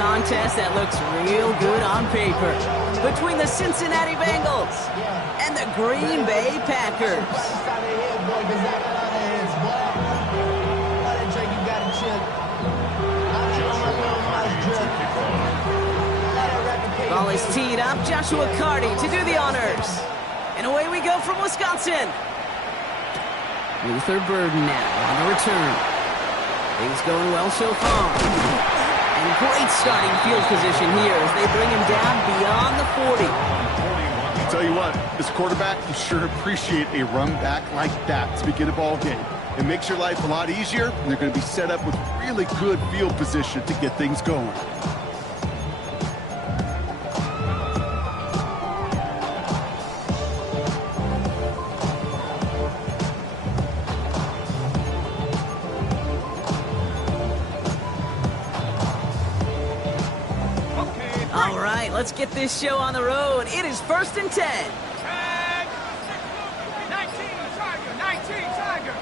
contest that looks real good on paper between the Cincinnati Bengals and the Green Bay Packers. Ball is teed up. Joshua Carty to do the honors. And away we go from Wisconsin. Luther Burden now on the return. Things going well so far. And great starting field position here as they bring him down beyond the 40. I'll tell you what, as a quarterback, you sure appreciate a run back like that to begin a ball game. It makes your life a lot easier, and they're going to be set up with really good field position to get things going. All right, let's get this show on the road. It is 1st and 10. 19 Tiger.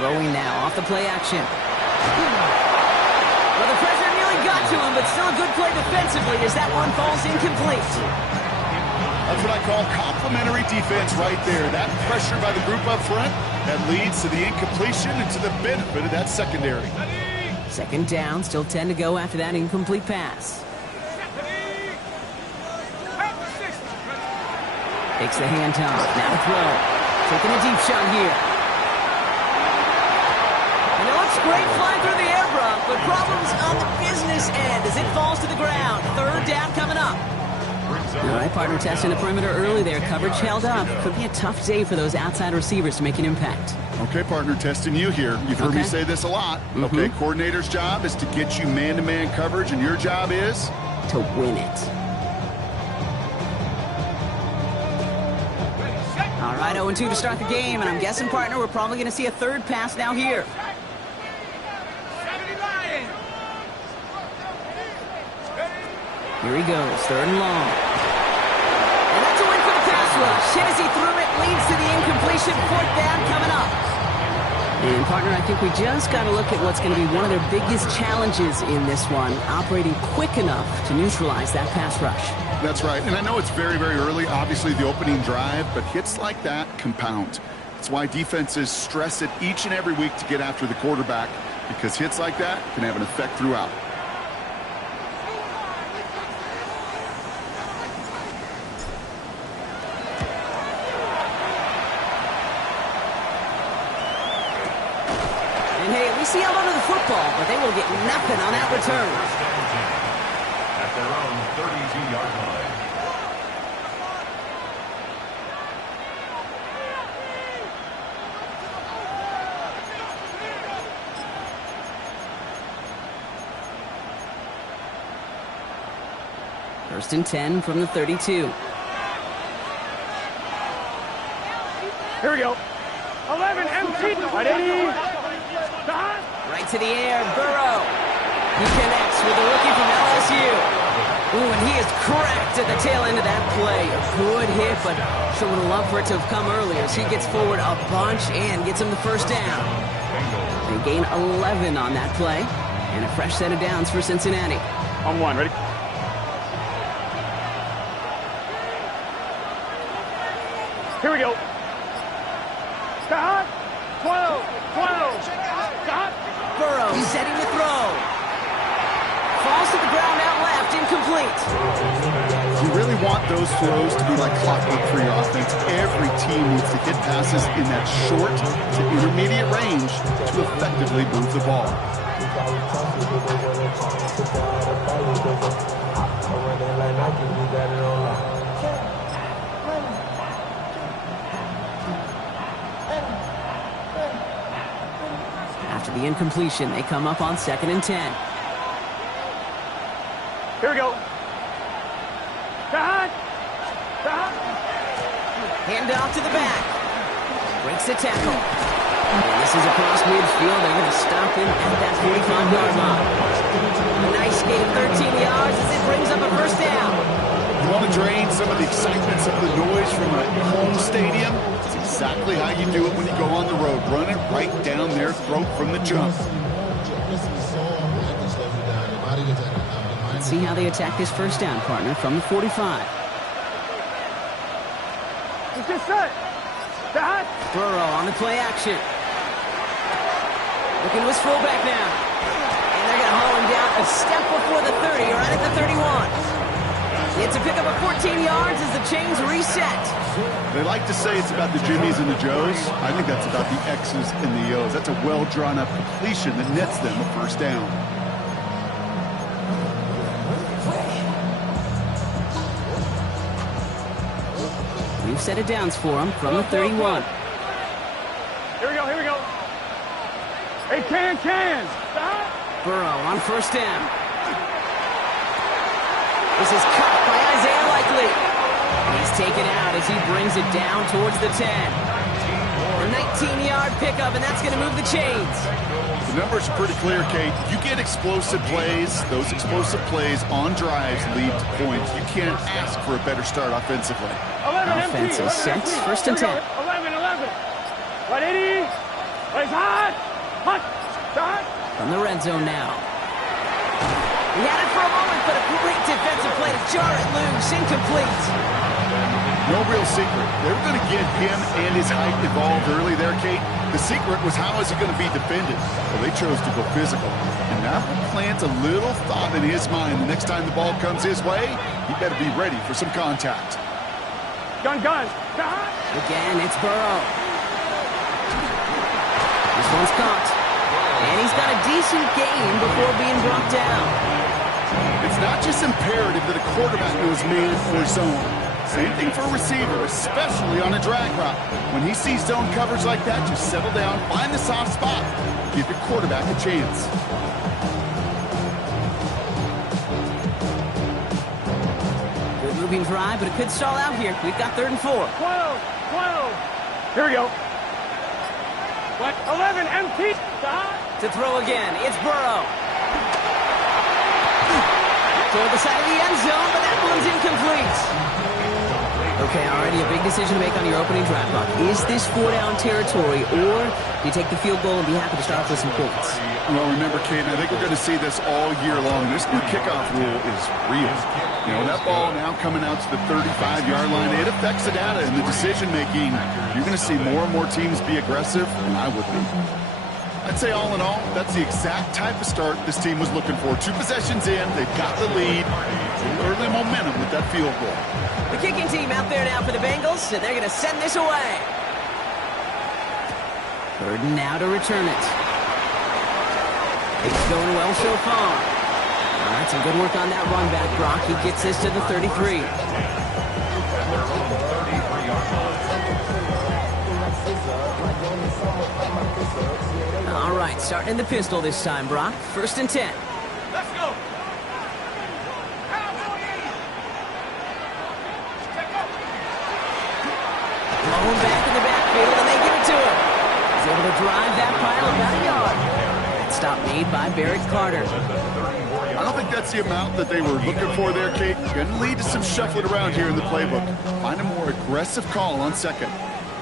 Throwing now off the play action. Well, the pressure nearly got to him, but still a good play defensively as that one falls incomplete. That's what I call complimentary defense right there. That pressure by the group up front, that leads to the incompletion and to the benefit of that secondary. 2nd down, still 10 to go after that incomplete pass. Takes the handoff, now to throw. Taking a deep shot here. And it looks great flying through the air, Brock, but problems on the business end as it falls to the ground. 3rd down coming up. All right, partner testing the perimeter early there. Coverage held up. Could be a tough day for those outside receivers to make an impact. Okay, partner, testing you here. You've heard me say this a lot. Okay, coordinator's job is to get you man-to-man coverage, and your job is? To win it. All right, 0-2 to start the game, and I'm guessing, partner, we're probably going to see a 3rd pass now here. Here he goes, 3rd and long. And that's a win for the pass rush. Hennessy threw it, leads to the incompletion. 4th down coming up. And, partner, I think we just got to look at what's going to be one of their biggest challenges in this one, operating quick enough to neutralize that pass rush. That's right, and I know it's very, very early, obviously the opening drive, but hits like that compound. That's why defenses stress it each and every week to get after the quarterback, because hits like that can have an effect throughout. See him under the football, but they will get nothing on that return. At their own 32-yard line. First and 10 from the 32. Here we go. 11 empty. Ready? Right to the air, Burrow. He connects with the rookie from LSU. Ooh, and he is cracked at the tail end of that play. A good hit, but sure would have loved for it to have come earlier as he gets forward a bunch and gets him the 1st down. They gain 11 on that play, and a fresh set of downs for Cincinnati. On 1, ready? Here we go. Stop. 12. Stop. Burrow setting the throw. Falls to the ground out left, incomplete. You really want those throws to be like clockwork for your offense. Every team needs to hit passes in that short to intermediate range to effectively move the ball. After the incompletion, they come up on 2nd and 10. Here we go. Hand off to the back. Breaks the tackle. And this is across midfield. They're going to stop him at that 45-yard line. A nice gain, 13 yards as it brings up a 1st down. You want to drain some of the excitement, some of the noise from a home stadium? It's exactly how you do it when you go on the road. Run it right down their throat from the jump. see how they attack this first down, partner, from the 45. He's just set. Dot. Burrow on the play action. Looking to his fullback now. And they're going to haul him down a step before the 30, right at the 31. It's a pickup of 14 yards as the chains reset. They like to say it's about the Jimmies and the Joes. I think that's about the X's and the O's. That's a well-drawn-up completion that nets them a first down. We've set it downs for him from the 31. Here we go, here we go. Hey, can. Dot. Burrow on first down. This is cut by Isaiah Likely. And he's taken out as he brings it down towards the 10. A 19-yard pickup, and that's going to move the chains. The numbers are pretty clear, Kate. You get explosive plays. Those explosive plays on drives lead to points. You can't ask for a better start offensively. 11 Offense is set. First and 10. 11. 180. Plays hot. Dot. From the red zone now. He had it for a moment, but a great defensive play to jar it loose. Incomplete. No real secret. They were going to get him and his height involved early there, Kate. The secret was how is he going to be defended? Well, they chose to go physical. And that will plant a little thought in his mind. The next time the ball comes his way, he better be ready for some contact. Gun. Dot. Again, it's Burrow. This one's caught. And he's got a decent gain before being brought down. It's not just imperative that a quarterback knows man or zone. Same thing for a receiver, especially on a drag route. When he sees zone coverage like that, just settle down, find the soft spot. Give your quarterback a chance. Good moving drive, but it could stall out here. We've got 3rd and 4. 12. Here we go. 11 empty. Dot. To throw again, it's Burrow. Toward the side of the end zone, but that one's incomplete. Okay, already a big decision to make on your opening drive, Buck. Is this 4-down territory, or do you take the field goal and be happy to start off with some points? Well, remember, Kate, I think we're going to see this all year long. This new kickoff rule is real. You know, that ball now coming out to the 35-yard line, it affects the data and the decision-making. You're going to see more and more teams be aggressive, and I would be. I'd say all in all, that's the exact type of start this team was looking for. 2 possessions in, they've got the lead. Early momentum with that field goal. The kicking team out there now for the Bengals, and they're going to send this away. 3rd and now to return it. It's going well so far. All right, some good work on that run back, Brock. He gets this to the 33. All right, starting in the pistol this time, Brock. 1st and 10. Let's go. Blown back in the backfield, and they give it to him. He's able to drive that pile about a yard. That stop made by Barrett Carter. I don't think that's the amount that they were looking for there, Kate. Going to lead to some shuffling around here in the playbook. Find a more aggressive call on 2nd.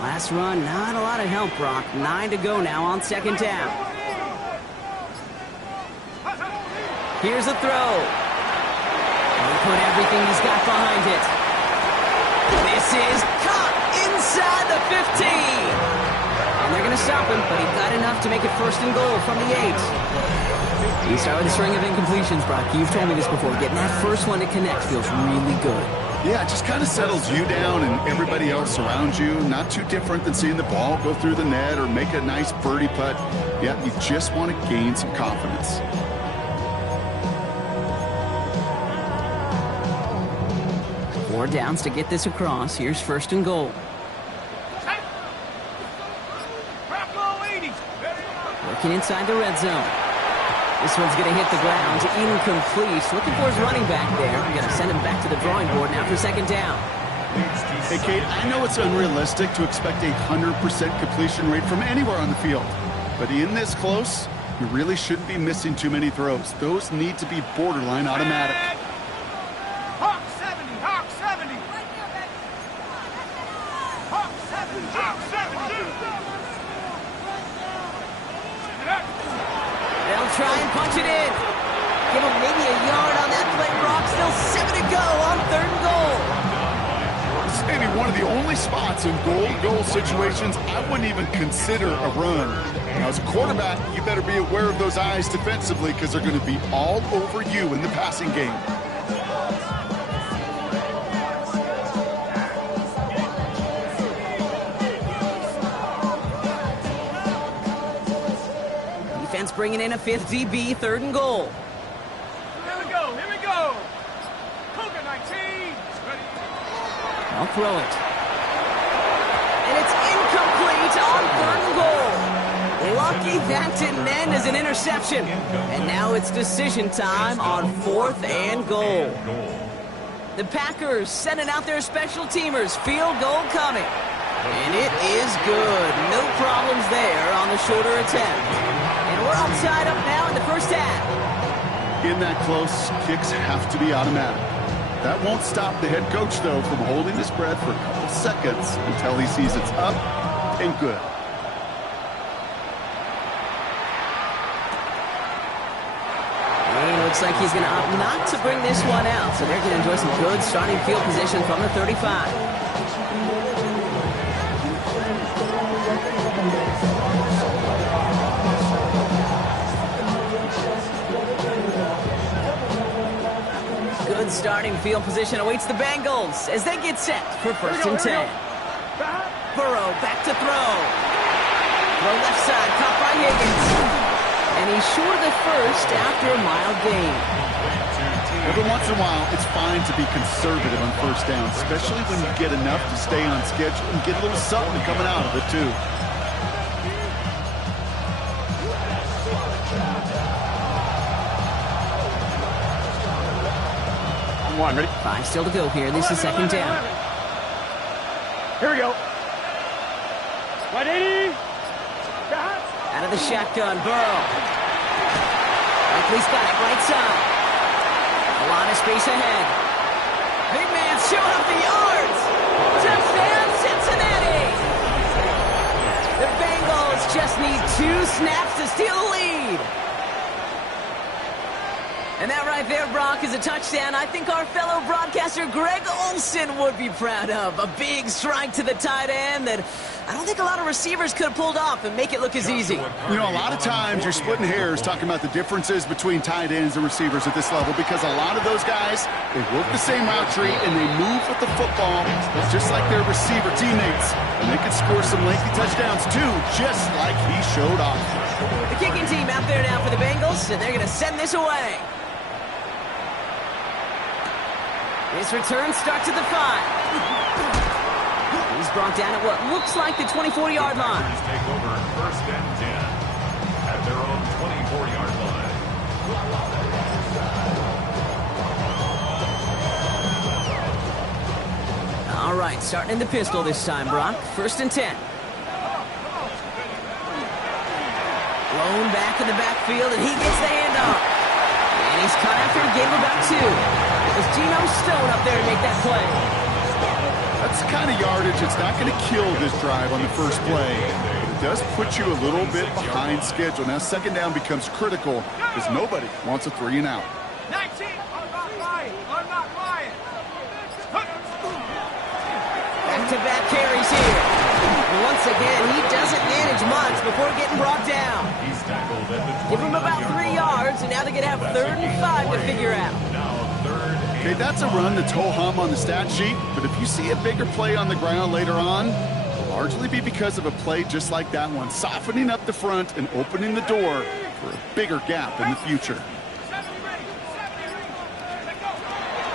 Last run, not a lot of help, Brock. 9 to go now on 2nd down. Here's a throw. And he put everything he's got behind it. This is caught inside the 15. And they're going to stop him, but he got enough to make it 1st and goal from the 8. You start with a string of incompletions, Brock. You've told me this before. Getting that first one to connect feels really good. Yeah, it just kind of settles you down and everybody else around you. Not too different than seeing the ball go through the net or make a nice birdie putt. Yeah, you just want to gain some confidence. Four downs to get this across. Here's 1st and goal. Working inside the red zone. This one's going to hit the ground. Incomplete. Looking for his running back there. We're going to send him back to the drawing board now for 2nd down. Hey, Kate, I know it's unrealistic to expect a 100% completion rate from anywhere on the field. But in this close, you really shouldn't be missing too many throws. Those need to be borderline automatic. Hawk 70, Hawk 70. Hawk 70, Hawk 70. They'll try and punch it in. Give him maybe a yard on that play, one of the only spots in goal situations I wouldn't even consider a run. Now, as a quarterback, you better be aware of those eyes defensively because they're going to be all over you in the passing game. Defense bringing in a 5th DB, 3rd and goal. Here we go, here we go. Cougar 19. Ready. I'll throw it. And it's incomplete on 3rd and goal. Lucky that didn't end as an interception. And now it's decision time on 4th and goal. The Packers sending out their special teamers. Field goal coming. And it is good. No problems there on the shorter attempt. And we're all tied up now in the first half. In that close, kicks have to be automatic. That won't stop the head coach, though, from holding his breath for a couple seconds until he sees it's up and good. And looks like he's going to opt not to bring this one out, so they're going to enjoy some good starting field position from the 35. Good starting field position awaits the Bengals as they get set for 1st and 10. Burrow back to throw. Throw left side, caught by Higgins. And he's short of the first after a mild gain. Every once in a while, it's fine to be conservative on 1st down, especially when you get enough to stay on schedule and get a little something coming out of it, too. One, ready? 5 still to go here. This is 2nd down. Here we go. 180. Out of the shotgun, Burrow. Likely's got it right side. A lot of space ahead. Big man showing up the yards. Touchdown, Cincinnati. The Bengals just need 2 snaps to steal the lead. And that right there, Brock, is a touchdown I think our fellow broadcaster Greg Olsen would be proud of. A big strike to the tight end that I don't think a lot of receivers could have pulled off and make it look as easy. You know, a lot of times you're splitting hairs talking about the differences between tight ends and receivers at this level because a lot of those guys, they work the same route tree and they move with the football just like their receiver teammates. And they can score some lengthy touchdowns too, just like he showed off. The kicking team out there now for the Bengals, and they're going to send this away. This return starts at the 5. He's brought down at what looks like the 24-yard line. Take over 1st and 10 at their own 24-yard line. All right, starting in the pistol this time, Brock. 1st and 10. Blown back in the backfield, and he gets the handoff. And he's cut after a gain of about 2. It was Geno Stone up there to make that play. That's the kind of yardage that's not going to kill this drive on the first play. It does put you a little bit behind schedule. Now 2nd down becomes critical because nobody wants a 3 and out. 19. I'm not lying. I'm not lying. Back-to-back carries here. And once again, he doesn't manage much before getting brought down. He's tackled at the Give him about 3 yards, and now they're going to have 3rd and 5 to figure out. Okay, that's a run that's ho-hum on the stat sheet, but if you see a bigger play on the ground later on, it'll largely be because of a play just like that one, softening up the front and opening the door for a bigger gap in the future.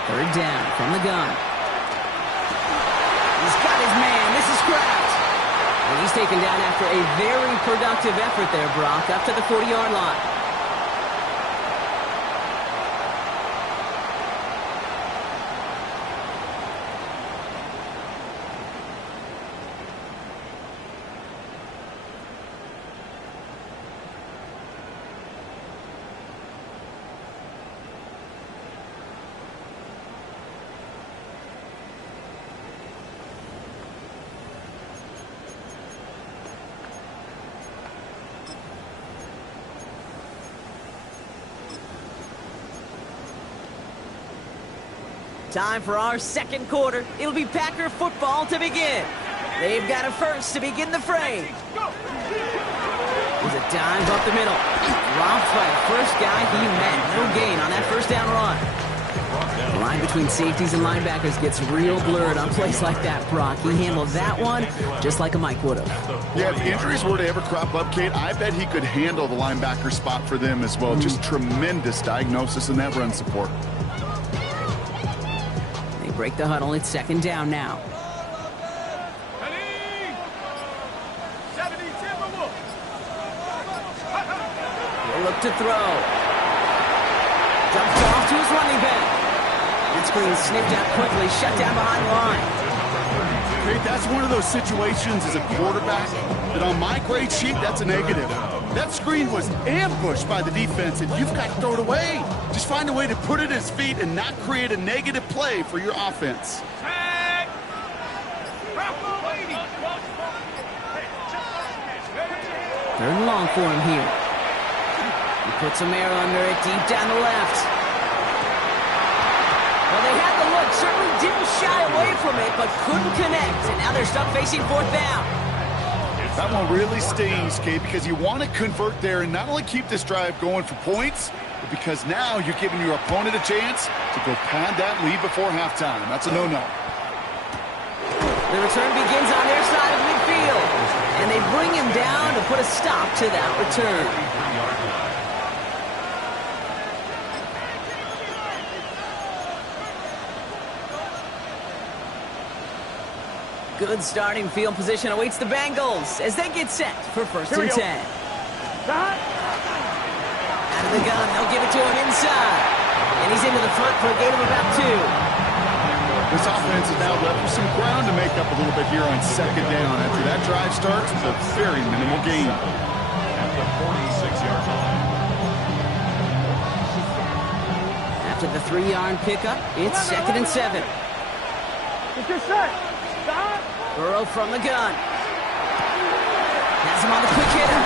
3rd down from the gun. He's got his man. This is Kraft. And he's taken down after a very productive effort there, Brock, up to the 40-yard line. Time for our second quarter. It'll be Packer football to begin. They've got a first to begin the frame. There's a dive up the middle. Robbed by the first guy he met. No gain on that first down run. The line between safeties and linebackers gets real blurred on plays like that, Brock. He handled that one just like a Mike would have. Yeah, if injuries were to ever crop up, Kate, I bet he could handle the linebacker spot for them as well. Just tremendous diagnosis in that run support. They break the huddle. It's second down now. He'll look to throw. Dumps off to his running back. That screen sniffed out quickly, shut down behind the line. Great, that's one of those situations as a quarterback that on my grade sheet, that's a negative. That screen was ambushed by the defense, and you've got to throw it away. Just find a way to put it at his feet and not create a negative play for your offense. Third and long for him here. He puts some air under it, deep down the left. Well, they had the look, certainly didn't shy away from it, but couldn't connect, and now they're stuck facing fourth down. That one really stings, Kate, because you want to convert there and not only keep this drive going for points, but because now you're giving your opponent a chance to go pad that lead before halftime. That's a no-no. The return begins on their side of midfield, and they bring him down to put a stop to that return. Good starting field position awaits the Bengals as they get set for first and 10. Out of the gun, they'll give it to him inside. And he's into the front for a gain of about 2. This offense is now left with some ground to make up a little bit here on second down. After that drive starts with a very minimal gain. At the 46-yard line. After the 3-yard pickup, it's second and 7. Get your set. Stop. Burrow from the gun. Has him on the quick hitter.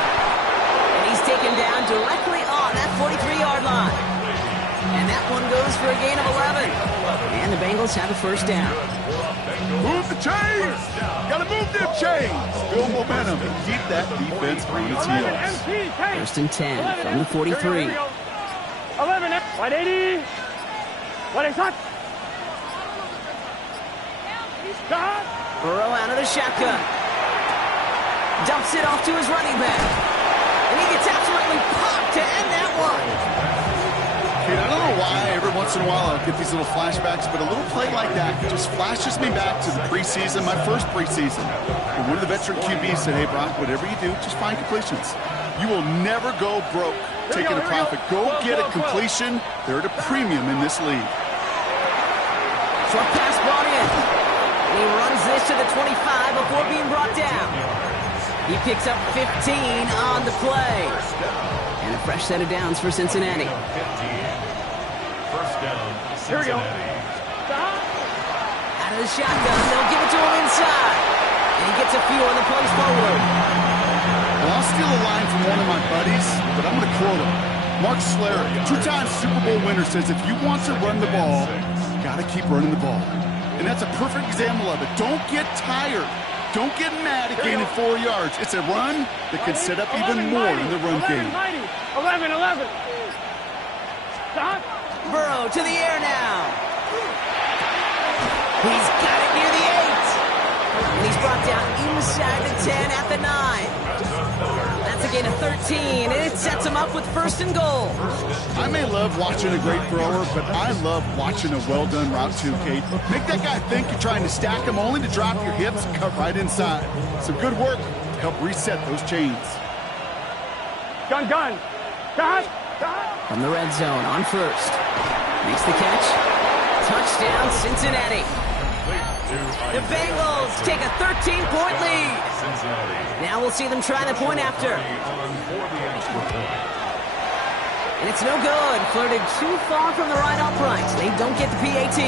And he's taken down directly on that 43-yard line. And that one goes for a gain of 11. And the Bengals have a first down. Move the chains! Gotta move them chains! Build momentum and keep that defense on its heels. First and 10 from the 43. 11, 180. 180. Stop. Burrow out of the shotgun. Dumps it off to his running back. And he gets absolutely popped to end that one. Kate, I don't know why every once in a while I'll get these little flashbacks, but a little play like that just flashes me back to the preseason, my first preseason. And one of the veteran QBs said, hey, Brock, whatever you do, just find completions. You will never go broke taking a profit. Go get a completion. They're at a premium in this league. Short pass brought in. And he runs this to the 25 before being brought down. He picks up 15 on the play. And a fresh set of downs for Cincinnati. First down, Cincinnati. Here we go. Stop. Out of the shotgun, they'll give it to him inside. And he gets a few on the plays forward. Well, I'll steal a line from one of my buddies, but I'm going to quote him. Mark Schlereth, 2-time Super Bowl winner, says if you want to run the ball, you got to keep running the ball. And that's a perfect example of it. Don't get tired. Don't get mad at gaining 4 yards. It's a run that can set up even more in the run game. 11. Stop. Burrow to the air now. He's got it near the 8. And he's brought down inside the 10 at the 9. That's a gain of 13, and it sets him up with first and goal. I may love watching a great thrower, but I love watching a well-done route too, Kate. Make that guy think you're trying to stack him only to drop your hips and cut right inside. Some good work to help reset those chains. Gun. Stop. From the red zone on first. Makes the catch. Touchdown, Cincinnati. The Bengals take a 13-point lead. Now we'll see them try the point after. And it's no good. Flirted too far from the right upright. They don't get the PAT.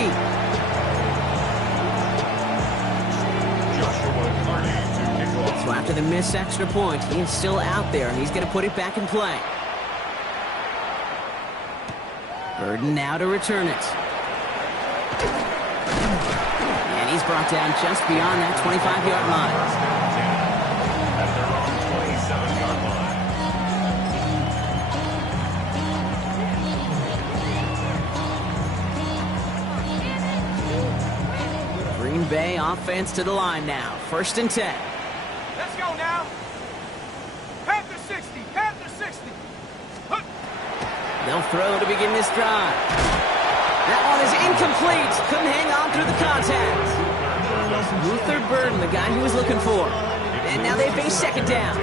So after the missed extra point, he is still out there, and he's going to put it back in play. Burden now to return it. He's brought down just beyond that 25-yard line. At their own 27-yard line. Green Bay offense to the line now. 1st and 10. Let's go now. Panther 60. Panther 60. They'll throw to begin this drive. That one is incomplete. Couldn't hang on through the contact. Luther Burden, the guy he was looking for. And now they face 2nd down.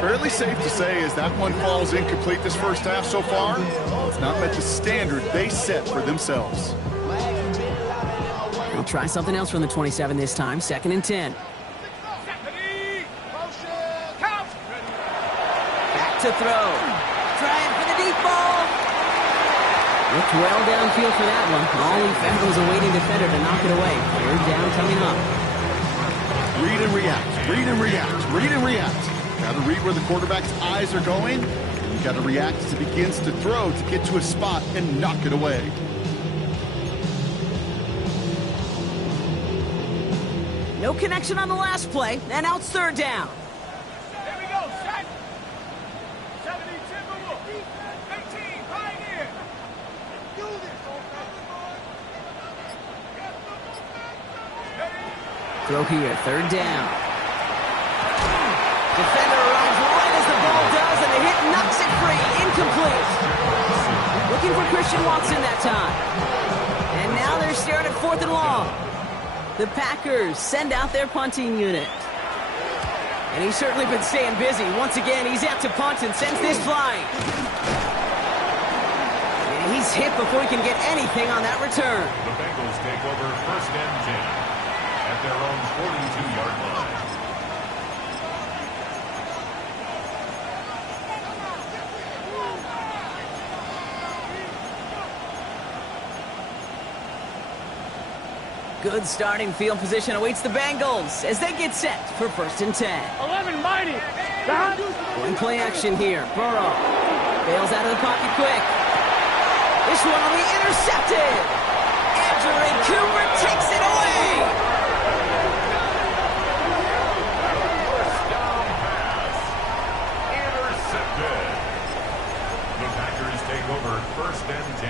Fairly safe to say as that one falls incomplete this first half so far, it's not met the standard they set for themselves. They'll try something else from the 27 this time. 2nd and 10. Back to throw. Trying for the deep ball. Looked well downfield for that one. All he found was a waiting defender to knock it away. 3rd down coming up. Read and react, read and react, read and react. Got to read where the quarterback's eyes are going, and you got to react as he begins to throw to get to a spot and knock it away. No connection on the last play, and now it's 3rd down. There we go, set. 70, 18, pioneer. Do this, Throw here, 3rd down. Defender arrives right as the ball does, and the hit knocks it free. Incomplete. Looking for Christian Watson that time. And now they're staring at 4th and long. The Packers send out their punting unit. And he's certainly been staying busy. Once again, he's out to punt and sends this flying. And he's hit before he can get anything on that return. The Bengals take over 1st and 10 at their own 42-yard line. Good starting field position awaits the Bengals as they get set for 1st and 10. 11 mighty. Going play action here. Burrow bails out of the pocket quick. This one will be intercepted. Andrew Cooper takes it away. First down pass. Intercepted. The Packers take over 1st and 10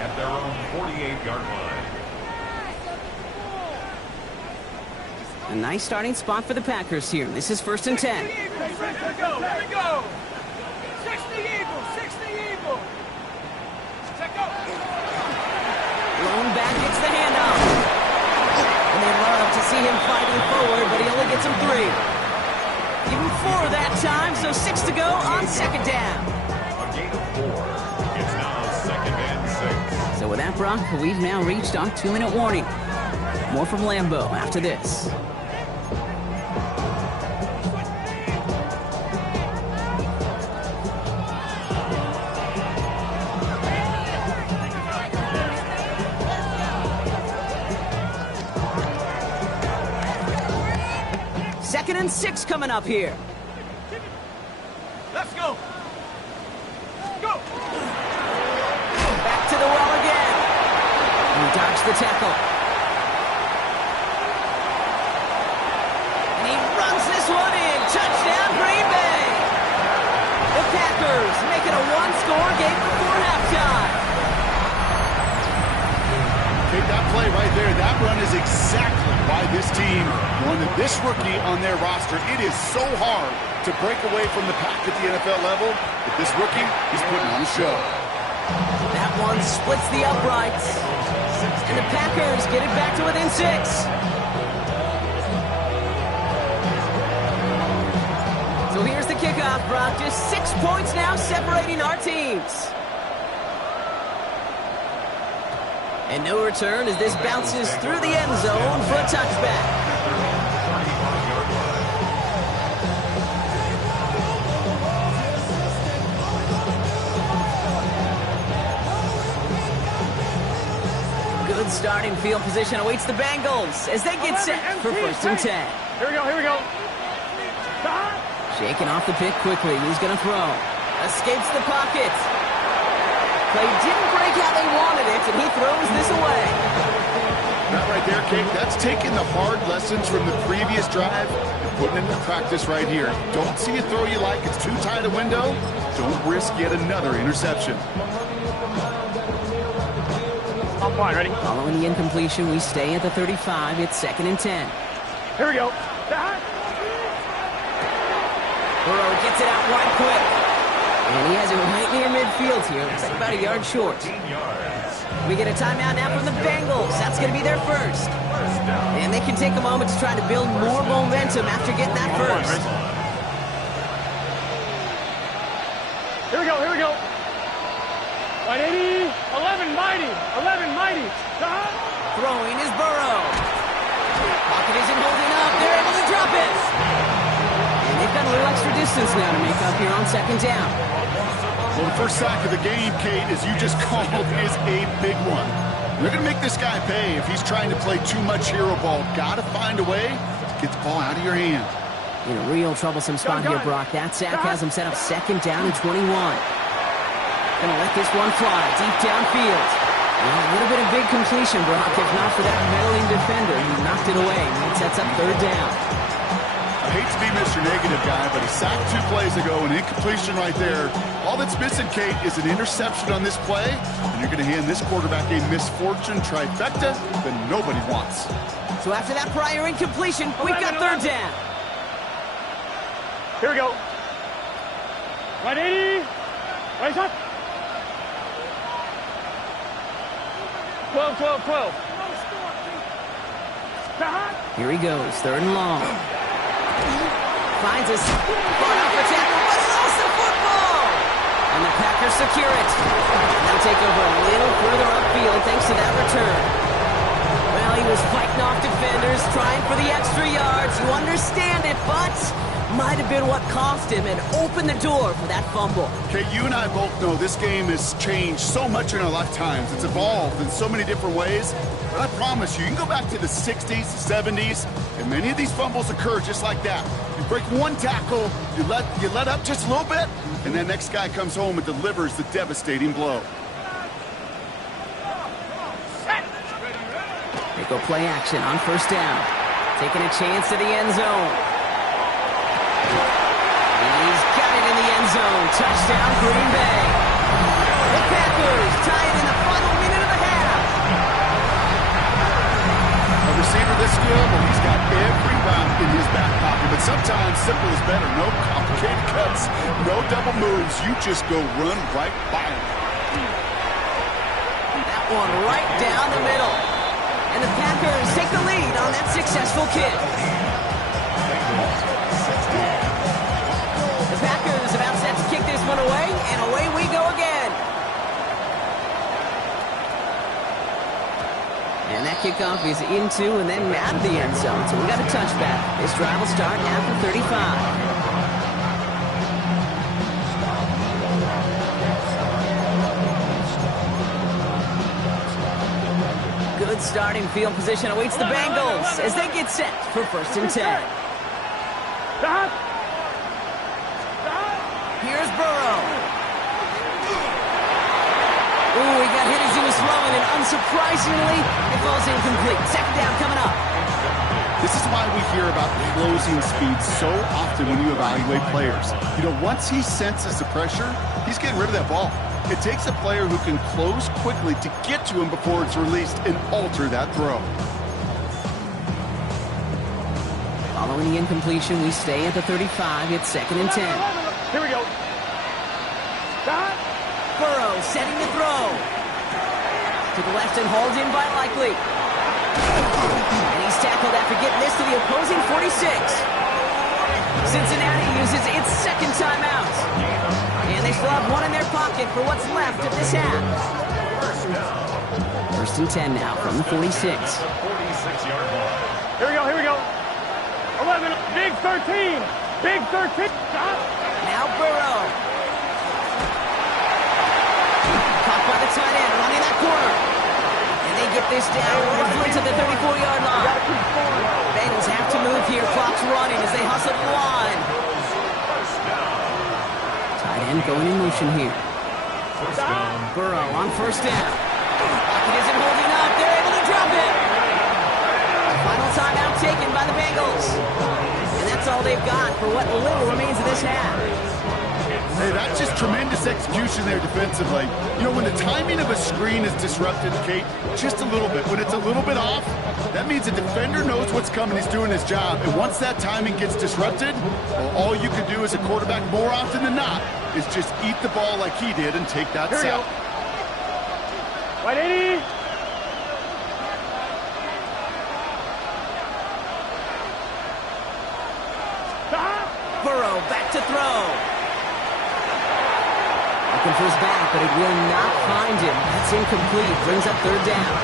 at their own 48-yard line. A nice starting spot for the Packers here. This is 1st and 10. Let me go. 60 Eagles. 60 Eagles. Check out. Lone back gets the handoff. And they love to see him fighting forward, but he only gets him 3. Give him 4 that time, so 6 to go on 2nd down. A gain of 4. It's now 2nd and 6. So with that, Brock, we've now reached our 2-minute warning. More from Lambeau after this. Second and 6 coming up here. Let's go. Go. Back to the well again. He dodged the tackle. And he runs this one in. Touchdown, Green Bay. The Packers make it a 1-score game before halftime. Take that play right there. That run is exactly why this team wanted this rookie on their roster. It is so hard to break away from the pack at the NFL level, but this rookie is putting on a show. That one splits the uprights. And the Packers get it back to within 6. So here's the kickoff, Brock. Just 6 points now separating our teams. And no return as this bounces through the end zone for a touchback. Good starting field position awaits the Bengals as they get set for 1st and 10. Here we go. Shaking off the pick quickly. Who's going to throw? Escapes the pocket. Play didn't break how they wanted it, and he throws this away. That right there, Kate, that's taking the hard lessons from the previous drive and putting it into practice right here. Don't see a throw you like, it's too tight a window. Don't risk yet another interception. I'm fine, ready? Following the incompletion, we stay at the 35. It's 2nd and 10. Here we go. Burrow gets it out wide quick. And he has it right near midfield here. It's like about a yard short. We get a timeout now from the Bengals. That's going to be their first. And they can take a moment to try to build more momentum after getting that first. Here we go, here we go. 180, 11 mighty, 11 mighty. Throwing is Burrow. Pocket isn't holding up. They're able to drop it. And they've got a little extra distance now to make up here on 2nd down. Well, the first sack of the game, Kate, as you just called, is a big one. They're going to make this guy pay if he's trying to play too much hero ball. Got to find a way to get the ball out of your hand. In a real troublesome spot here, Brock. That sack has him set up 2nd down and 21. Gonna let this one fly deep downfield. Well, a little bit of big completion, Brock, if not for that meddling defender who knocked it away. It sets up 3rd down. I hate to be Mr. Negative guy, but he sacked 2 plays ago, an incompletion right there. All that's missing, Kate, is an interception on this play, and you're going to hand this quarterback a misfortune trifecta that nobody wants. So after that prior incompletion, we've got 3rd down. Here we go. 180. Right up. 12, 12, 12. Here he goes, 3rd and long. Finds us. Far off the tackle, but lost the football! And the Packers secure it. They'll take over a little further upfield thanks to that return. Well, he was fighting off defenders, trying for the extra yards. You understand it, but might have been what cost him and opened the door for that fumble. Okay, you and I both know this game has changed so much in our lifetimes. It's evolved in so many different ways. But I promise you, you can go back to the 60s, 70s, and many of these fumbles occur just like that. You break one tackle, you let up just a little bit, and the next guy comes home and delivers the devastating blow. They go play action on 1st down. Taking a chance to the end zone. He's got it in the end zone. Touchdown, Green Bay. The Packers tie it in the final minute of the half. A receiver this skilled, well, he's got every route in his back pocket. But sometimes simple is better. No complicated cuts, no double moves. You just go run right by him. That one right down the middle. And the Packers take the lead on that successful kick. The Packers about set to kick this one away, and away we go again. And that kickoff is into and then out of the end zone, so we got a touchback. This drive will start after 35. Good starting field position awaits the Bengals as they get set for 1st and 10. Here's Burrow. Ooh, he got hit as he was throwing, and unsurprisingly, it falls incomplete. 2nd down coming up. This is why we hear about closing speed so often when you evaluate players. You know, once he senses the pressure, he's getting rid of that ball. It takes a player who can close quickly to get to him before it's released and alter that throw. Following the incompletion, we stay at the 35. It's 2nd and 10. Here we go. Burrow setting the throw. To the left and hauled in by Likely. And he's tackled after getting this to the opposing 46. Cincinnati uses its 2nd timeout. And they still have one in their pocket for what's left of this half. 1st and 10 now from the 46. Here we go, here we go. 11, big 13, big 13. Now Burrow. Caught by the tight end, running that corner. And they get this down roughly to the 34-yard line. Bengals have to move here, clock's running as they hustle the line. Tight end going in motion here. Burrow on 1st down. Pocket isn't holding up. They're able to drop it. Final timeout taken by the Bengals. And that's all they've got for what little remains of this half. Hey, that's just tremendous execution there defensively. You know, when the timing of a screen is disrupted, Kate, just a little bit, when it's a little bit off, that means the defender knows what's coming. He's doing his job. And once that timing gets disrupted, well, all you can do as a quarterback more often than not is just eat the ball like he did and take that sack. White 80. Burrow back to throw. Looking for his back, but it will not find him. That's incomplete. Brings up third down.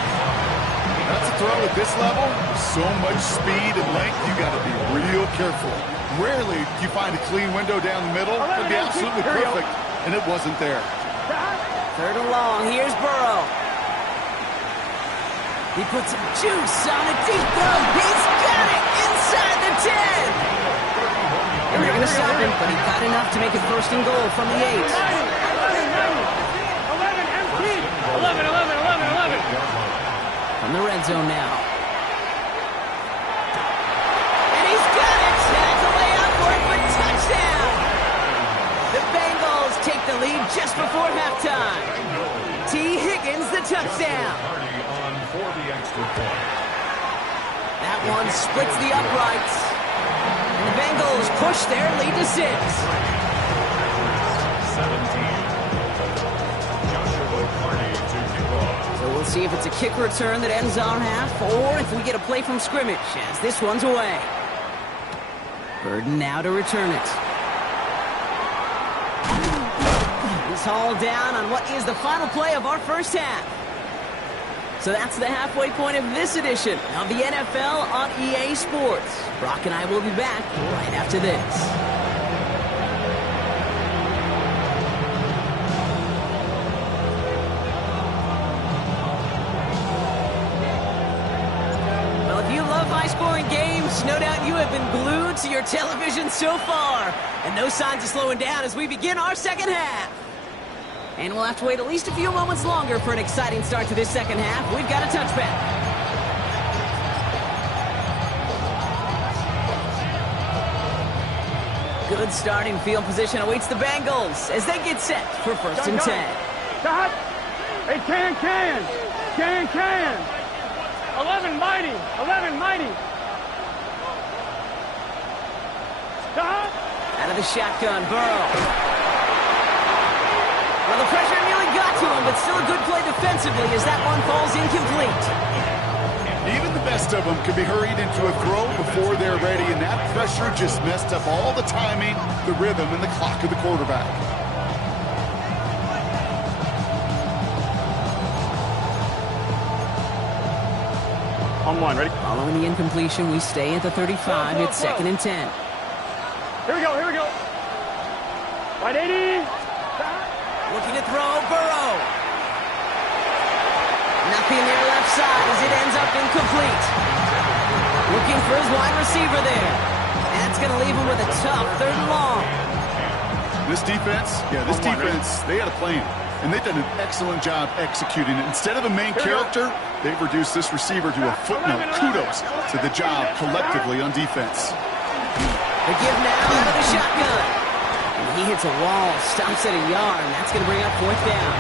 That's a throw at this level. So much speed and length, you got to be real careful. Rarely do you find a clean window down the middle. It would be absolutely perfect, and it wasn't there. Third and long. Here's Burrow. He puts some juice on a deep throw. He's got it inside the 10. They're going to stop him, but he got enough to make it first and goal from the 8. 11, empty. 11. From the red zone now. And he's got it. That's a layup for it, but touchdown. The Bengals take the lead just before halftime. T. Higgins, the touchdown. That one splits the uprights. And the Bengals push their lead to 6. 17. So we'll see if it's a kick return that ends on half, or if we get a play from scrimmage, as this one's away. Burden now to return it. He's hauled down on what is the final play of our first half. So that's the halfway point of this edition of the NFL on EA Sports. Brock and I will be back right after this. Well, if you love high-scoring games, no doubt you have been glued to your television so far. And no signs of slowing down as we begin our second half. And we'll have to wait at least a few moments longer for an exciting start to this second half. We've got a touchback. Good starting field position awaits the Bengals as they get set for first and 10. Stop. Hey, can. 11 mighty. Stop. Out of the shotgun, Burrow. Well, the pressure nearly got to him, but still a good play defensively as that one falls incomplete. Even the best of them can be hurried into a throw before they're ready, and that pressure just messed up all the timing, the rhythm, and the clock of the quarterback. On one, ready? Following the incompletion, we stay at the 35. It's second and 10. Here we go. White 80. Looking to throw, Burrow. Nothing there left side as it ends up incomplete. Looking for his wide receiver there. That's going to leave him with a tough third and long. This defense, they had a plan, and they've done an excellent job executing it. Instead of a main character, they've reduced this receiver to a footnote. Kudos to the job collectively on defense. The give now out of the shotgun. And he hits a wall, stops at a yard, and that's going to bring up fourth down.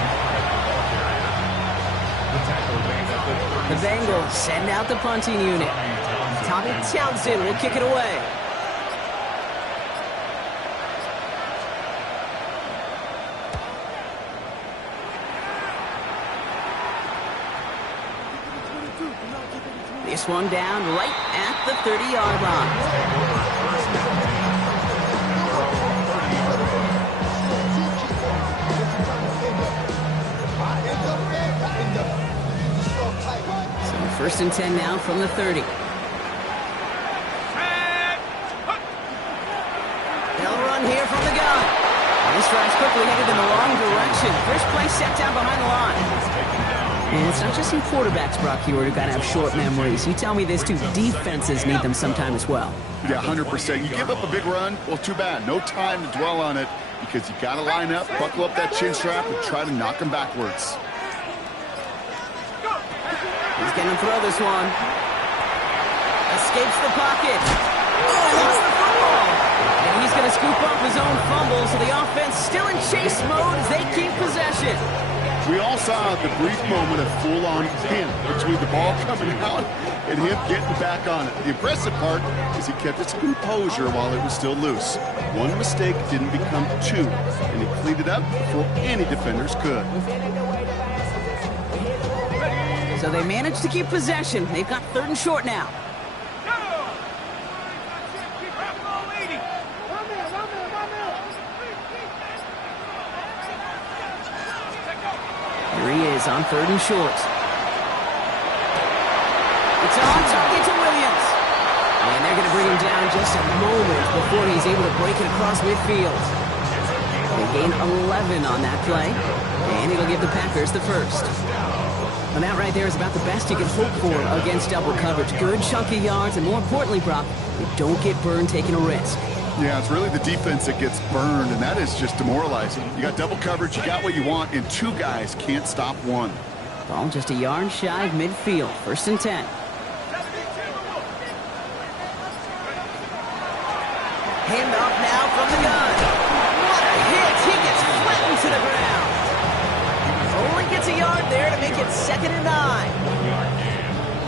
The Bengals send out the punting unit. Tommy Townsend will kick it away. This one down right at the 30-yard line. First and 10 now from the 30. They'll run here from the gun. This drive's quickly headed in the wrong direction. First play set down behind the line. And it's not just some quarterbacks, Brock, who got to have short memories. You tell me this too. Defenses need them sometime as well. Yeah, 100%. You give up a big run, well, too bad. No time to dwell on it because you got to line up, buckle up that chin strap, and try to knock them backwards. He's going to throw this one. escapes the pocket. Oh, he lost the football. And he's going to scoop up his own fumble, so the offense still in chase mode as they keep possession. We all saw the brief moment of full-on panic between the ball coming out and him getting back on it. The impressive part is he kept his composure while it was still loose. One mistake didn't become two, and he cleaned it up before any defenders could. So they managed to keep possession. They've got 3rd and short now. Here he is on 3rd and short. It's on target to Williams. And they're going to bring him down just a moment before he's able to break it across midfield. They gain 11 on that play, and it'll give the Packers the first. And that right there is about the best you can hope for against double coverage. Good chunky yards, and more importantly, Brock, you don't get burned taking a risk. Yeah, it's really the defense that gets burned, and that is just demoralizing. You got double coverage, you got what you want, and 2 guys can't stop one. Ball just a yard shy of midfield. 1st and 10. Hand off now from the gun. What a hit! He gets flattened to the ground. Only gets a yard there to make it 2nd and 9.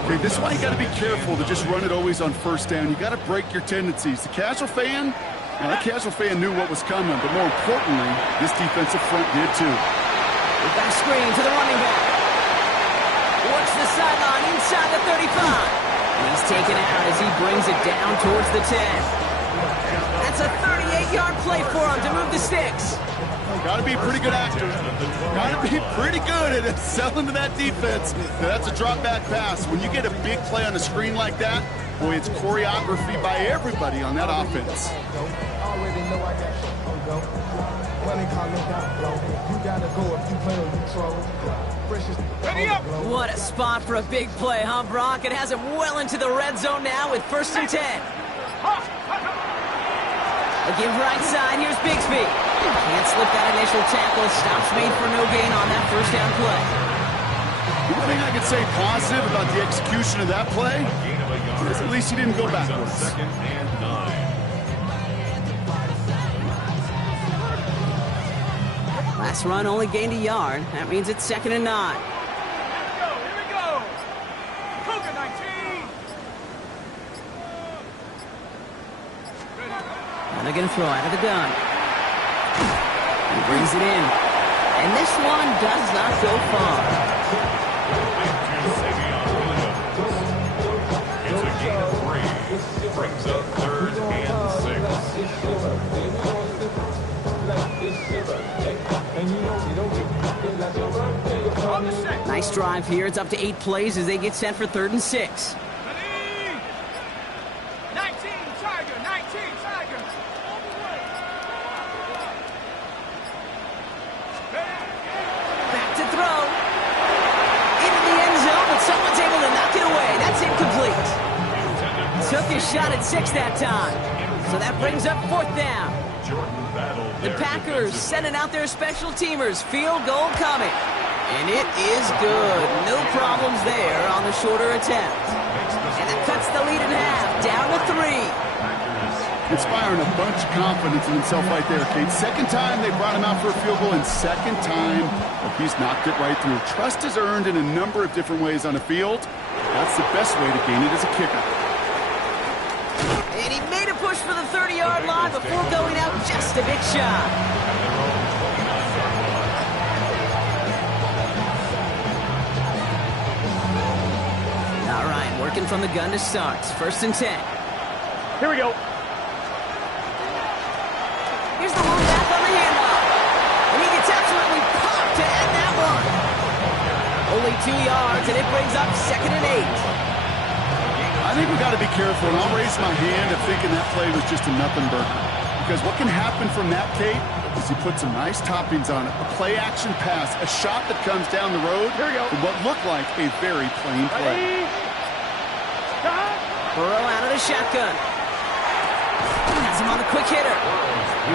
Okay, this is why you got to be careful to just run it always on 1st down. You got to break your tendencies. The casual fan, now that casual fan knew what was coming, but more importantly, this defensive front did too. We've got a screen to the running back. Works the sideline inside the 35. And he's taken out as he brings it down towards the 10. That's a 38-yard play for him to move the sticks. Got to be a pretty good actor. Got to be pretty good at selling to that defense. Now, that's a drop-back pass. When you get a big play on the screen like that, boy, it's choreography by everybody on that offense. What a spot for a big play, huh, Brock? It has him well into the red zone now with 1st and 10. A give right side, here's Bigsby. Can't slip that initial tackle. Stops made for no gain on that 1st down play. One thing I could say positive about the execution of that play is at least he didn't go backwards. 2nd and 9. Last run only gained a yard. That means it's 2nd and 9. Here we go. Cougar 19. And they're going to throw out of the gun. He brings it in. And this one does not go far. It's a gain of 3. Brings up 3rd and 6. Nice drive here. It's up to 8 plays as they get set for 3rd and 6. 19, Tiger, 19, Tiger. Back to throw. Into the end zone, but someone's able to knock it away. That's incomplete. Took his shot at 6 that time. So that brings up 4th down. The Packers sending out their special teamers. Field goal coming. And it is good. No problems there on the shorter attempt. And that cuts the lead in half. Down to 3. Inspiring a bunch of confidence in himself right there, Kate. 2nd time they brought him out for a field goal, and 2nd time he's knocked it right through. Trust is earned in a number of different ways on the field. That's the best way to gain it as a kicker. And he made a push for the 30-yard line before going out just a bit shy. All right, working from the gun to start. 1st and 10. Here we go. Here's the move back on the handoff. And he gets absolutely popped to end that one. Only 2 yards, and it brings up 2nd and 8. I think we got to be careful, and I'll raise my hand of thinking that play was just a nothing burger. Because what can happen from that, Kate, is you put some nice toppings on it. A play-action pass, a shot that comes down the road Here we go. from what looked like a very plain play. Burrow out of the shotgun. Has him on the quick hitter.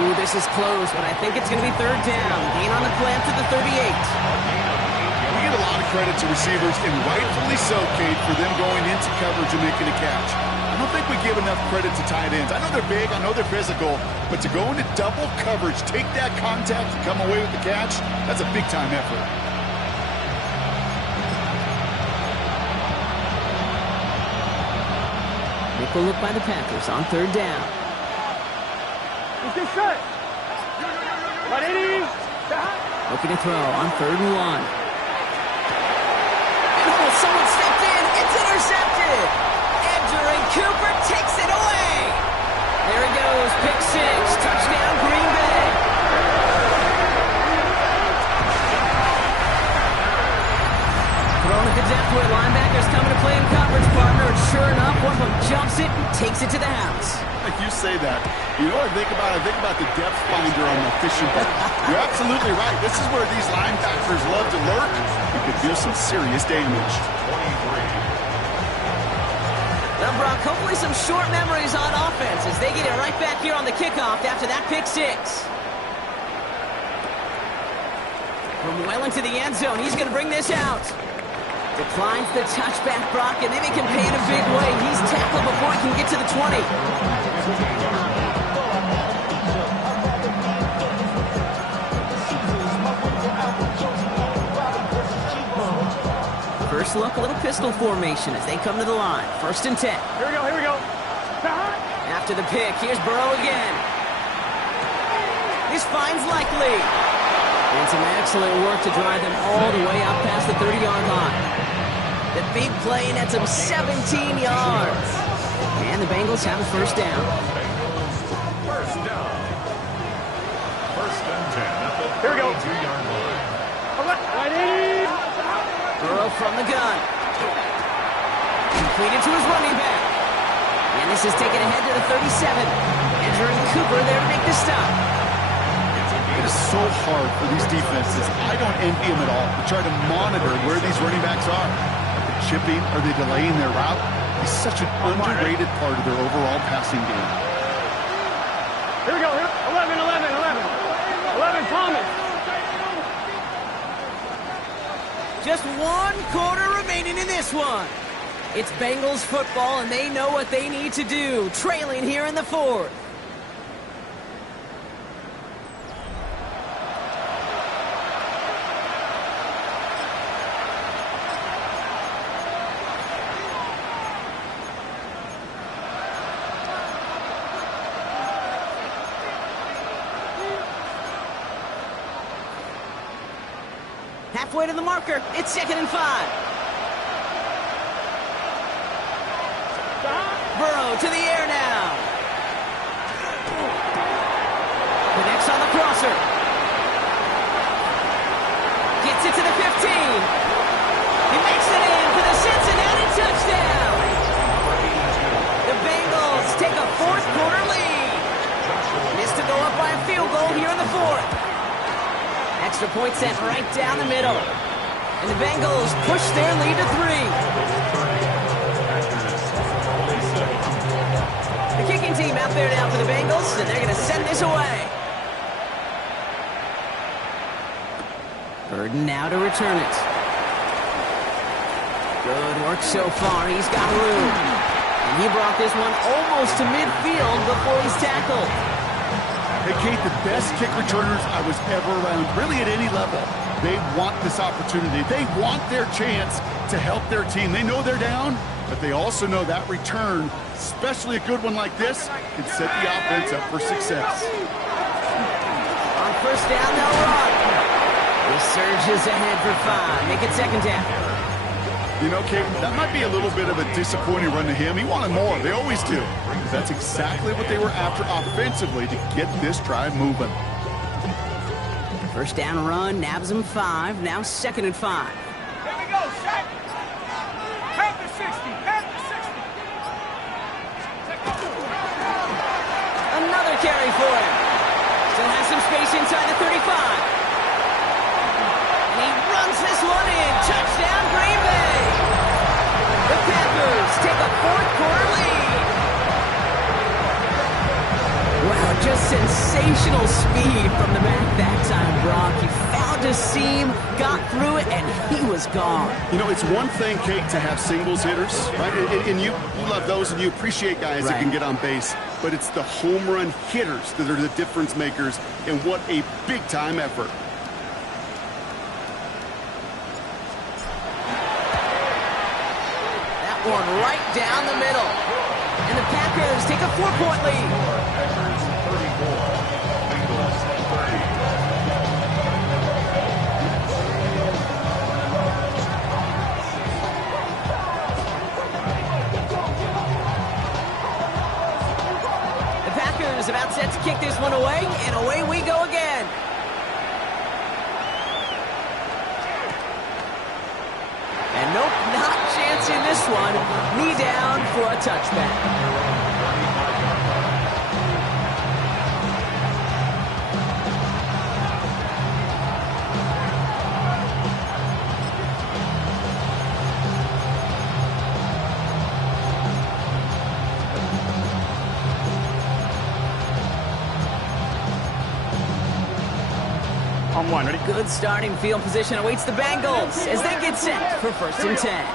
Ooh, this is close, but I think it's going to be 3rd down. Gain on the play up to the 38. We get a lot of credit to receivers, and rightfully so, Kate, for them going into coverage and making a catch. I don't think we give enough credit to tight ends. I know they're big, I know they're physical, but to go into double coverage, take that contact, and come away with the catch, that's a big-time effort. Nickel look by the Packers on third down. Let's get set. Ready? Looking to throw on 3rd and 1. And someone stepped in. It's intercepted. Edgerrin Cooper takes it away. There he goes. Pick 6. Touchdown, Green Bay. Throwing at the depth where linebackers coming to play in coverage, partner. And sure enough, one of them jumps it and takes it to the house. Like you say that, you know what I think about? I think about the depth finder on the fishing boat. You're absolutely right. This is where these linebackers love to lurk. You could do some serious damage. Now, Brock, hopefully some short memories on offense as they get it right back here on the kickoff after that pick 6. From well into the end zone, he's going to bring this out. Declines the touchback, Brock, and then he can pay in a big way. He's tackled before he can get to the 20. First look, a little pistol formation as they come to the line. 1st and 10. Here we go. After the pick, here's Burrow again. This finds Likely. And some excellent work to drive them all the way up past the 30-yard line. The big play nets him 17 yards. And the Bengals have a 1st down. First down. 1st and 10 at the 32-yard line. Ready? Burrow from the gun. Completed to his running back. And this is taken ahead to the 37. Edgerrin Cooper there to make the stop. It is so hard for these defenses. I don't envy them at all to try to monitor where these running backs are. Are they chipping? Are they delaying their route? It's such an underrated part of their overall passing game. Here we go. 11, Thomas. Just 1 quarter remaining in this one. It's Bengals football, and they know what they need to do, trailing here in the 4th. Halfway to the marker. It's 2nd and 5. Burrow to the air now. Connects on the crosser. Gets it to the 15. He makes it in for the Cincinnati touchdown. The Bengals take a 4th quarter lead. Missed to go up by a field goal here in the 4th. Extra point sent right down the middle. And the Bengals push their lead to 3. The kicking team out there now for the Bengals, and they're going to send this away. Burden now to return it. Good work so far. He's got room. And he brought this one almost to midfield before he's tackled. Hey, Kate, the best kick returners I was ever around, really at any level, they want this opportunity. They want their chance to help their team. They know they're down, but they also know that return, especially a good one like this, can set the offense up for success. On 1st down, they'll run. He surges ahead for 5. Make it 2nd down. You know, Kate, that might be a little bit of a disappointing run to him. He wanted more. They always do. That's exactly what they were after offensively to get this drive moving. 1st down run, nabs him 5. Now 2nd and 5. Here we go, set. Half the 60. Another carry for him. Still has some space inside the 35. And he runs this one in. Touchdown, Green Bay. The Packers take a 4th quarter lead. Wow, just sensational speed from the back that time, Brock. He found a seam, got through it, and he was gone. You know, it's one thing, Kate, to have singles hitters, right? And you love those, and you appreciate guys that can get on base. But it's the home run hitters that are the difference makers, and what a big-time effort. That one right down the middle. And the Packers take a 4-point lead. Packers 34, Bengals 30. The Packers about set to kick this one away, and away we go again. And nope, not chancing this one. Knee down for a touchback. On one, ready? Good starting field position awaits the Bengals as they get set for 1st and 10.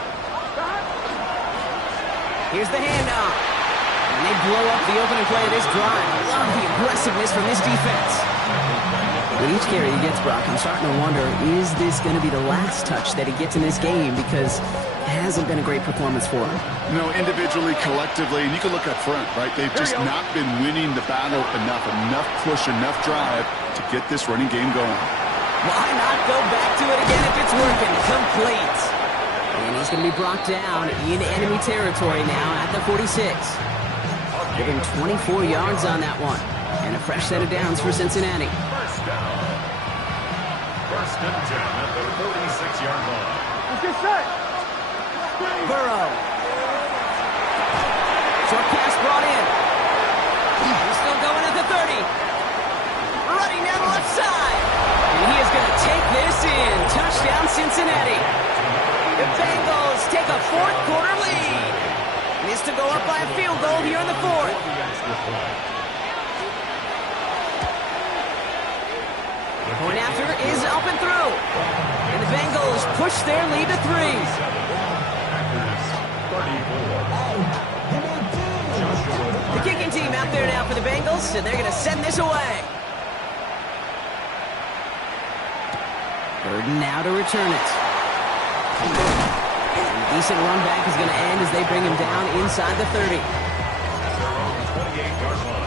Here's the handoff. And they blow up the opening play of this drive. Love the aggressiveness from this defense. With each carry he gets, Brock, I'm starting to wonder, is this going to be the last touch that he gets in this game? Because it hasn't been a great performance for him. You know, individually, collectively, and you can look up front, right? They've just not been winning the battle enough push, enough drive to get this running game going. Why not go back to it again if it's working? Complete. And he's going to be brought down in enemy territory now at the 46. Giving 24 yards on that one. And a fresh set of downs for Cincinnati. First down. 1st and 10 at the 46-yard line. Let's get set. Burrow. Short pass brought in. He's still going at the 30. Running down the left side. And he is going to take this in. Touchdown, Cincinnati. The Bengals take a 4th quarter lead. Missed to go up by a field goal here in the 4th. The point after is up and through. And the Bengals push their lead to 3. Packers 34. The kicking team out there now for the Bengals, and they're going to send this away. 3rd and now to return it. And a decent run back is going to end as they bring him down inside the 30. Their own 28-yard line.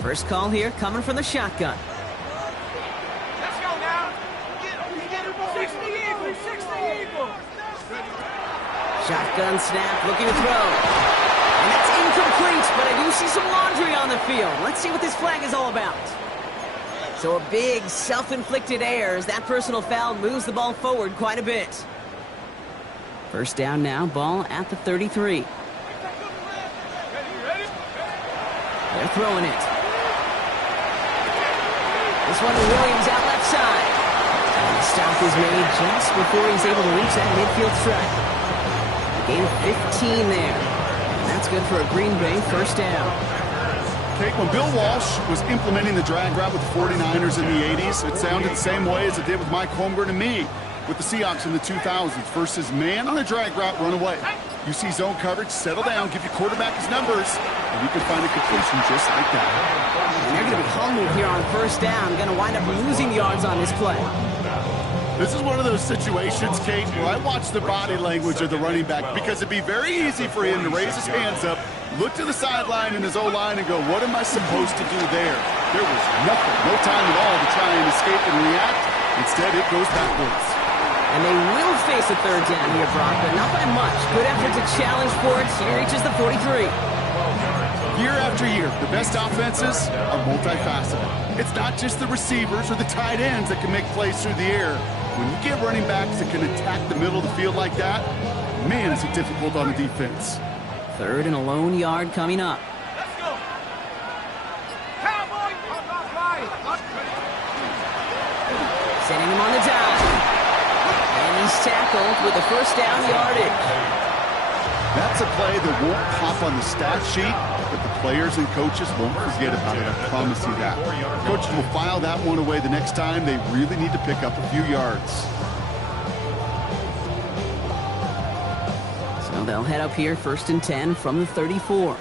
First call here coming from the shotgun. Let's go now. 60 Eagles, 60 Eagles. Shotgun snap, looking to throw. And that's incomplete, but I do see some laundry on the field. Let's see what this flag is all about. So a big self-inflicted error as that personal foul moves the ball forward quite a bit. First down now, ball at the 33. They're throwing it. This one to Williams out left side. And the stop is made just before he's able to reach that midfield strike. Gain of 15 there. And that's good for a Green Bay first down. Kate, when Bill Walsh was implementing the drag route with the 49ers in the 80s, it sounded the same way as it did with Mike Holmgren and me with the Seahawks in the 2000s versus man on a drag route, run away. You see zone coverage, settle down, give your quarterback his numbers, and you can find a completion just like that. And they're going to be humbled here on first down. Going to wind up losing yards on this play. This is one of those situations, Kate, where I watch the body language of the running back because it'd be very easy for him to raise his hands up, look to the sideline in his O-line and go, what am I supposed to do there? There was nothing, no time at all to try and escape and react. Instead, it goes backwards. And they will face a third down here, Brock, but not by much. Good effort to challenge for it. He reaches the 43. Year after year, the best offenses are multifaceted. It's not just the receivers or the tight ends that can make plays through the air. When you get running backs that can attack the middle of the field like that, man, is it difficult on the defense. 3rd and a lone yard coming up. Let's go. Cowboy. Setting him on the dive. And he's tackled with the first down yardage. That's a play that won't pop on the stat sheet, but the players and coaches won't forget about it. I promise you that. Coaches will file that one away the next time they really need to pick up a few yards. So they'll head up here, 1st and 10 from the 34.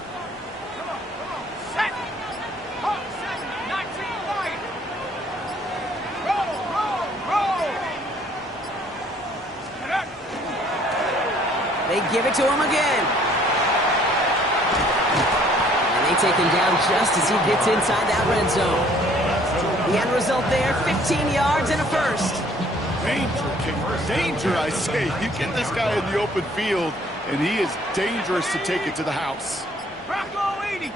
They give it to him again. And they take him down just as he gets inside that red zone. The end result there, 15 yards and a first. Danger, King. Danger, I say. You get this guy in the open field, and he is dangerous to take it to the house. Bravo 80.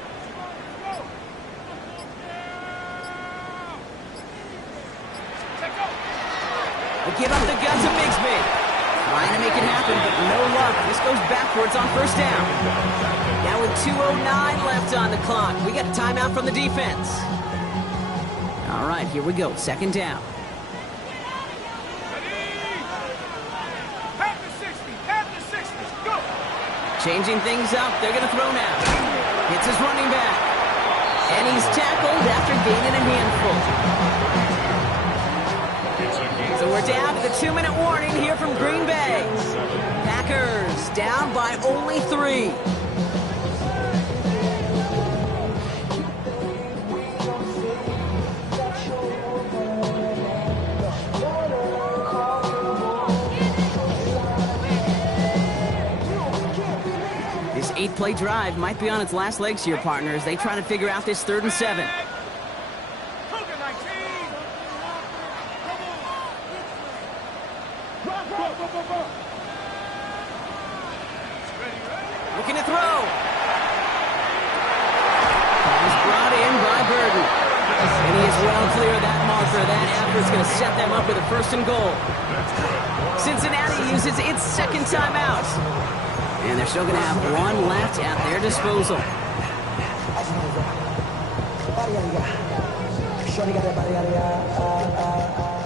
They give up the guns of Bigsby. Trying to make it happen, but no luck. This goes backwards on 1st down. Now with 2:09 left on the clock, we got a timeout from the defense. All right, here we go. 2nd down. Changing things up. They're going to throw now. Hits his running back. And he's tackled after gaining a handful. So we're down to the 2-minute warning here from Green Bay. Packers down by only 3. This 8-play drive might be on its last legs here, partners. They try to figure out this 3rd and 7. Looking to throw. He's brought in by Burden. And he is well clear of that marker. That effort's going to set them up with a 1st and goal. Cincinnati uses its 2nd timeout. And they're still going to have 1 left at their disposal.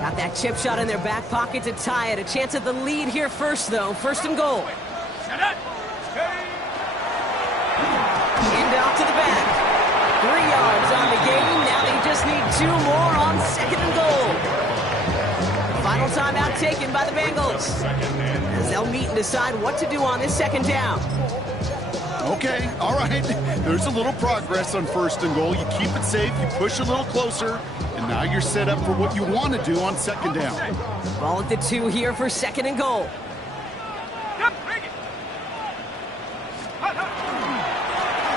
Got that chip shot in their back pocket to tie it. A chance at the lead here first, though. 1st and goal. End off to the back. 3 yards on the game. Now they just need 2 more on 2nd and goal. Final timeout taken by the Bengals, as they'll meet and decide what to do on this 2nd down. Okay, all right. There's a little progress on 1st and goal. You keep it safe, you push a little closer, and now you're set up for what you want to do on 2nd down. Ball at the 2 here for 2nd and goal.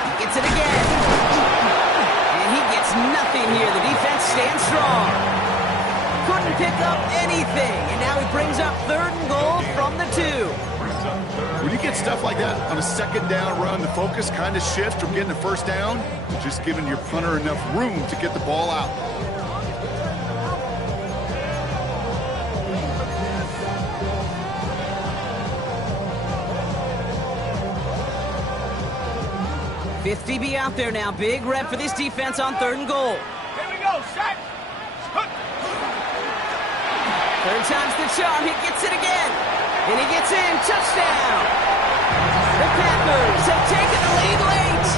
He gets it again. And he gets nothing here. The defense stands strong. Couldn't pick up anything, and now he brings up 3rd and goal from the 2. When you get stuff like that on a 2nd down run, the focus kind of shifts from getting a 1st down to just giving your punter enough room to get the ball out. Fifth DB out there now. Big rep for this defense on 3rd and goal. Here we go, set. 3rd time's the charm. He gets it again. And he gets in. Touchdown. The Packers have taken the lead late.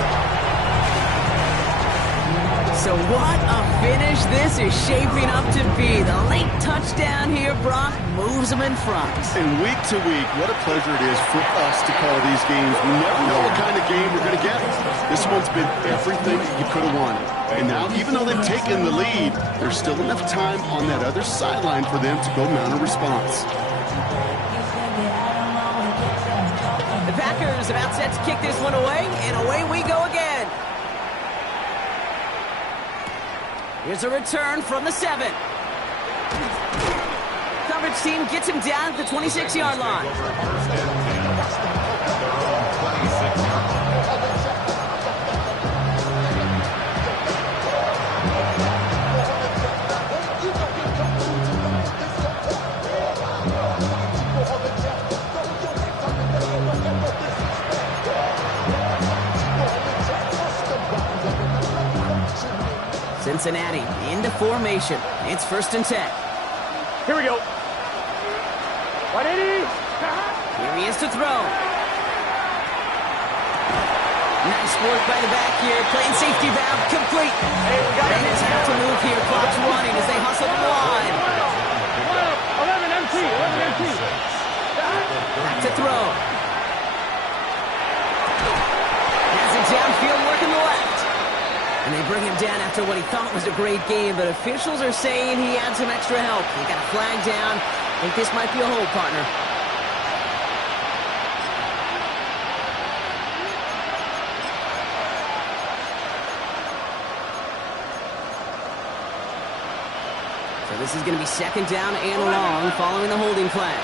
So what a finish this is shaping up to be. The late touchdown here, Brock, moves them in front. And week to week, what a pleasure it is for us to call these games. We never know what kind of game we're going to get. This one's been everything you could have wanted. And now, even though they've taken the lead, there's still enough time on that other sideline for them to go mount a response. The Packers about set to kick this one away, and away we go again. Here's a return from the 7. Coverage team gets him down at the 26-yard line. Cincinnati into formation. It's 1st and 10. Here we go. 180. Here he is to throw. sport by the back here. Playing safety valve complete. Defenders have to move here. Clock's running as they hustle the line. 11 MT, 11 MT. Back to throw. Has it downfield, working the left. And they bring him down after what he thought was a great game, but officials are saying he had some extra help. He got a flag down. I think this might be a hold, partner. So this is going to be second down and long following the holding flag.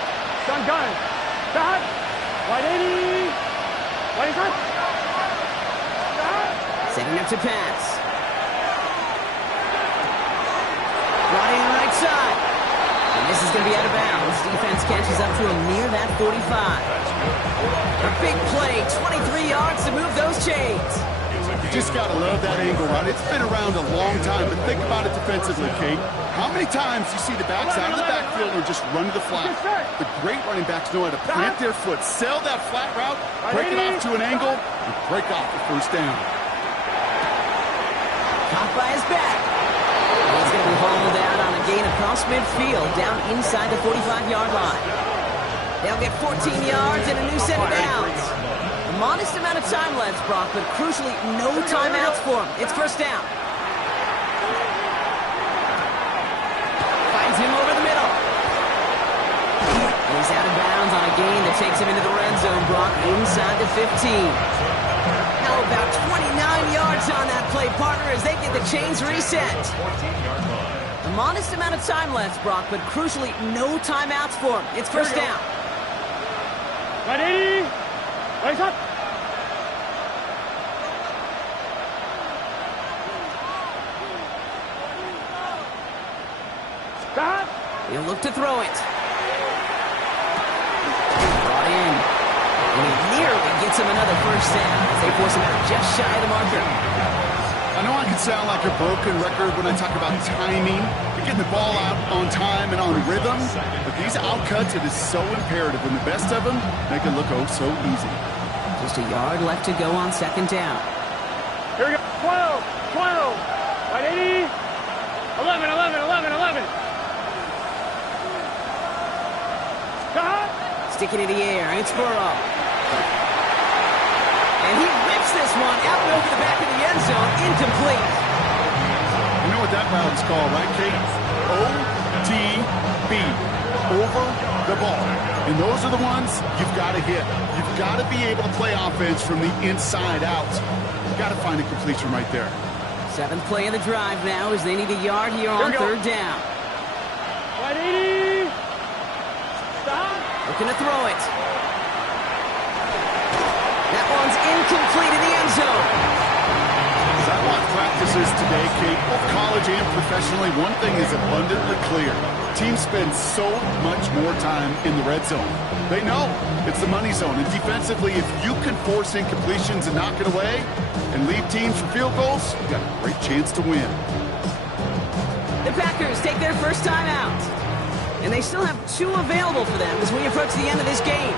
Gun. Stop. 180. 180. Setting up to pass. Brought in right side. And this is going to be out of bounds. Defense catches up to him near that 45. A big play, 23 yards to move those chains. Just got to love that angle run. It's been around a long time, but think about it defensively, Kate. How many times you see the backs out of the backfield or just run to the flat? The great running backs know how to plant their foot, sell that flat route, break it off to an angle, and break off the first down. Caught by his back. He's going to be hauled out on a gain across midfield, down inside the 45-yard line. They'll get 14 yards and a new set of downs. A modest amount of time left, Brock, but crucially, no timeouts for him. It's first down. Finds him over the middle. He's out of bounds on a gain that takes him into the red zone, Brock, inside the 15. Now about 29 yards on that play, partner, as they get the chains reset. A modest amount of time left, Brock, but crucially, no timeouts for him. It's first down. 180. Raise up. Stop. He'll look to throw it. Brought in. And he nearly gets him another first down as they force him out just shy of the marker. I know I can sound like a broken record when I talk about timing, getting the ball out on time and on rhythm, but these outcuts, it is so imperative when the best of them make it look oh so easy. Just a yard left to go on second down. Here we go. 12. 180. 11. Stop. Sticking in the air, it's Burrow. And he rips this one out and over the back of the end zone, incomplete. You know what that route is called, right, Kate? OTB, over the ball. And those are the ones you've got to hit. You've got to be able to play offense from the inside out. You've got to find a completion right there. Seventh play of the drive now as they need a yard here on third down. 180. Stop. Looking to throw it. That one's incomplete in the end zone. As I watch practices today, Kate, both college and professionally, one thing is abundantly clear. Teams spend so much more time in the red zone. They know it's the money zone. And defensively, if you can force incompletions and knock it away and lead teams for field goals, you've got a great chance to win. The Packers take their first time out. And they still have two available for them as we approach the end of this game.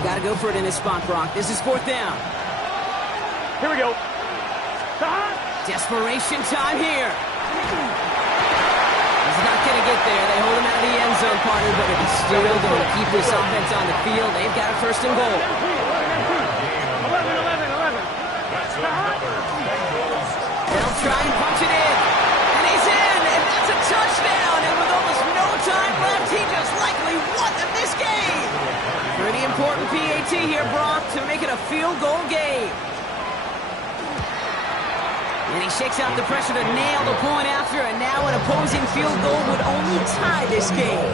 Got to go for it in this spot, Brock. This is fourth down. Here we go. Stop. Desperation time here. He's not going to get there. They hold him out of the end zone, partner, but it's still going to keep this offense on the field. They've got a first and goal. 11. They'll try and punch it in. And he's in, and that's a touchdown. And with almost no time left, he just likely won this game. Pretty important PAT here, Brock, to make it a field goal game. And he shakes out the pressure to nail the point after, and now an opposing field goal would only tie this game.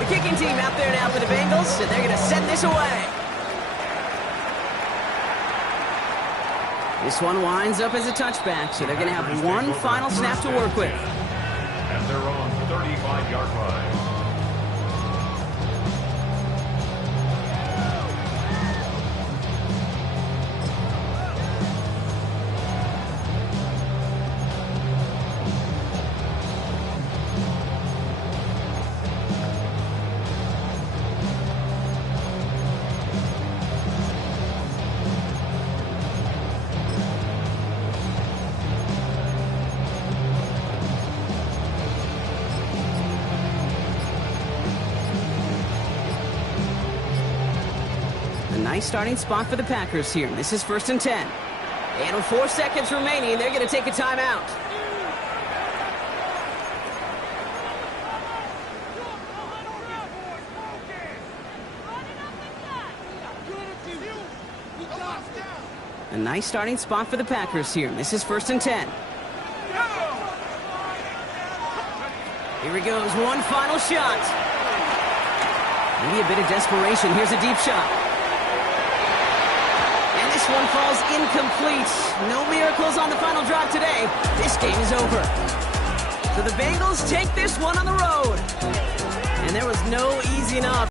The kicking team out there now for the Bengals, and they're going to send this away. This one winds up as a touchback, so they're going to have one final snap to work with. At their own 35 28-yard line. Nice starting spot for the Packers here. This is 1st and 10. And with 4 seconds remaining, they're going to take a timeout. A nice starting spot for the Packers here. This is 1st and 10. Here he goes. One final shot. Maybe a bit of desperation. Here's a deep shot. This one falls incomplete. No miracles on the final drive today. This game is over. So the Bengals take this one on the road. And there was no easing up.